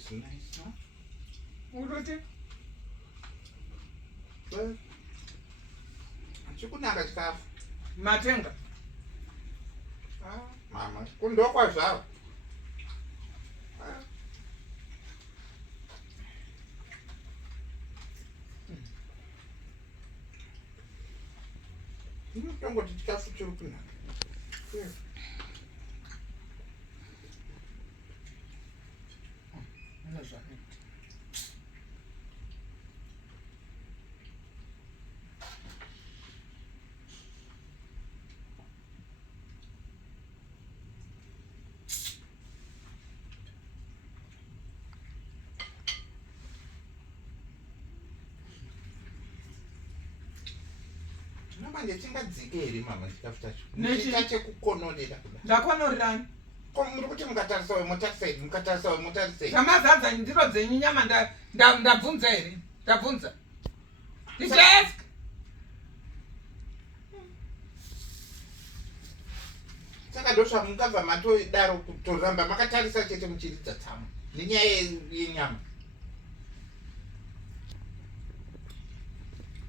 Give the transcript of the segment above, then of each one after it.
is nice, huh? What is it? Well, chikunaka chikafu. Matenga. Mama, kundokwa zvavo. Tongoti chikafu chiri kunaka. Manje chingadzike here mama chikafu chacho. Nechitache kukonorera kuda. Ndakonorerani? Muri kuti mukatarisawo mutarisei. Zvamazadza ndiro dzenyu nyama ndabvunza here? Ndabvunza. Ndichask. Saka dosva mungabva matodaro kutoramba makatarisa chete muchiridza tsama nenyaya yenyama.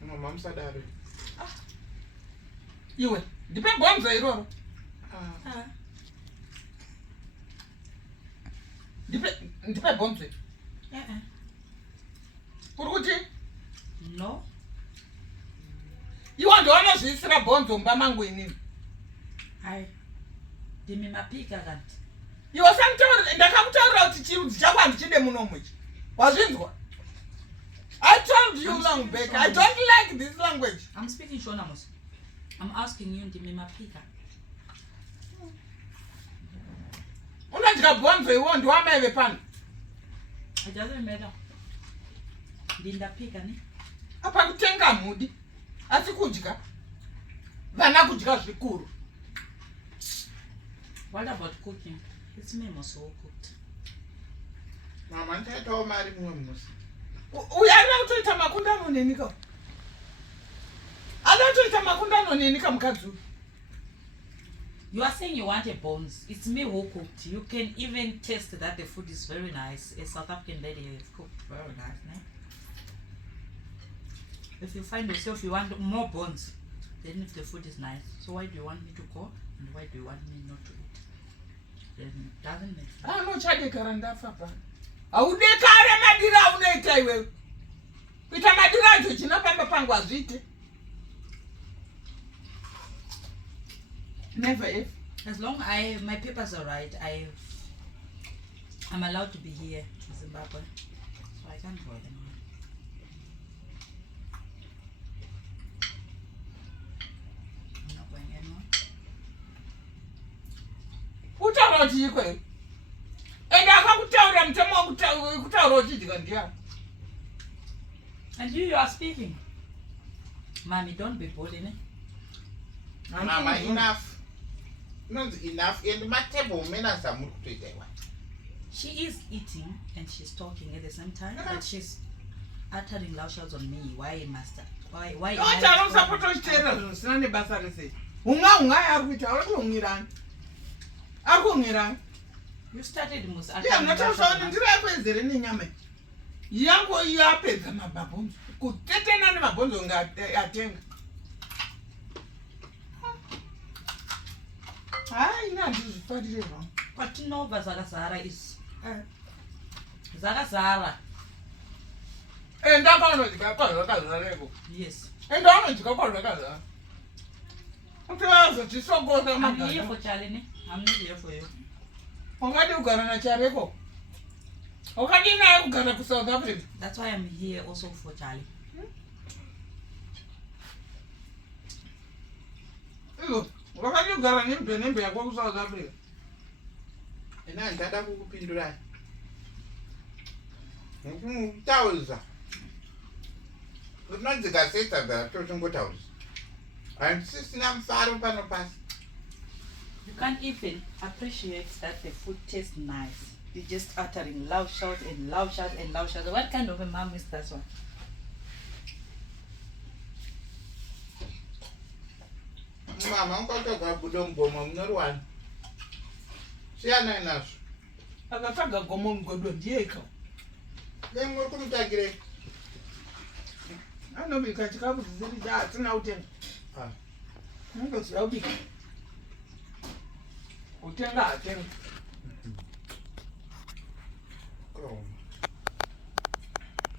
Mama musadaro. Iwe, ndipe bhonzo iroro. Ndipe bhonzo. Uri kuti? No. Iwe ndione zviisira bhonzo mumba mangu inini. Hai. Ndimi mapika kanti. Iwe ndakakutaurira kuti chirudzi chako handichide munomu ichi. Wazvinzwa? I told you long back. I don't like this language. I'm speaking Shona Mos. I'm asking you, ndimi mapika. Unadya bhonzo iwo ndiwameve pano. It doesn't matter. Ndindapika ne? Apa kutenga mudi. Asi kudya. Vana kudya zvikuru. What about cooking? It's me Mos who cooked. Mama ntaitawo mari mumwe musi. Uyarira kutoita makundano nenika. Adatoita makundano nenika mukadzi. You are saying you want a bones. It's me who cooked. You can even taste that the food is very nice. A South African lady has cooked very nice, ne? If you find yourself you want more bones, then if the food is nice, so why do you want me to cook and why do you want me not to eat? Then it doesn't make sense. No chadekara ndafa pa. Audekare madira unoita iwewe. Kuita madira acho chinopamba pangu azvite. Never if. As long my papers are right, I'm allowed to be here in Zimbabwe, so I can't go anymore. I'm not going anymore. Utaura kuti ikwe. Enda akakutaurira mutemo wekutaura uchidya ndiani. And you are speaking. Mommy, don't be bullying me. Mama, enough. Not enough. And my table, She is eating and she's talking at the same time, but she's uttering loud shouts on me. Why must I? Why? I don't support us. It's not a bastard. You started Mus. Yeah, I'm not sure. Ndiri nenyama. Yango yapedza mabhabhonzo. Kutetena nemabhonzo ngatenga. Hayi ndizvifarire wrong. Kwatinobva Zakazara is Zakazara. Ndakanodya kwazvakazareko. Yes. Ndakanodya kwazvakazara. Utivazotisogosa I'm magana. here for Charlie. I'm not here for you. Ungadi kugara nachareko. Ukadi naye kugara kuSouth Africa. That's why I'm here also for Charlie. Wakati kugara nembe yako kuSouth Africa. Ina ndada kukupindura. Taurisa. Kunonzikaseta zvatochongotaurisa. Handisisina mufaro pano pasi. You can't even appreciate that the food tastes nice. You're just uttering loud shouts and loud shouts and loud shouts. What kind of a mom is that one? Mama, ukatoka budo mgomo munorwani. Siyana inazvo. Akatsaga gomo mugodo ndiyeka. Nemuri kumutangirei? Anobika chikafu zvisiri chaasina kutenga. Unongoziva kubika. Kutenga hatenga. Oh.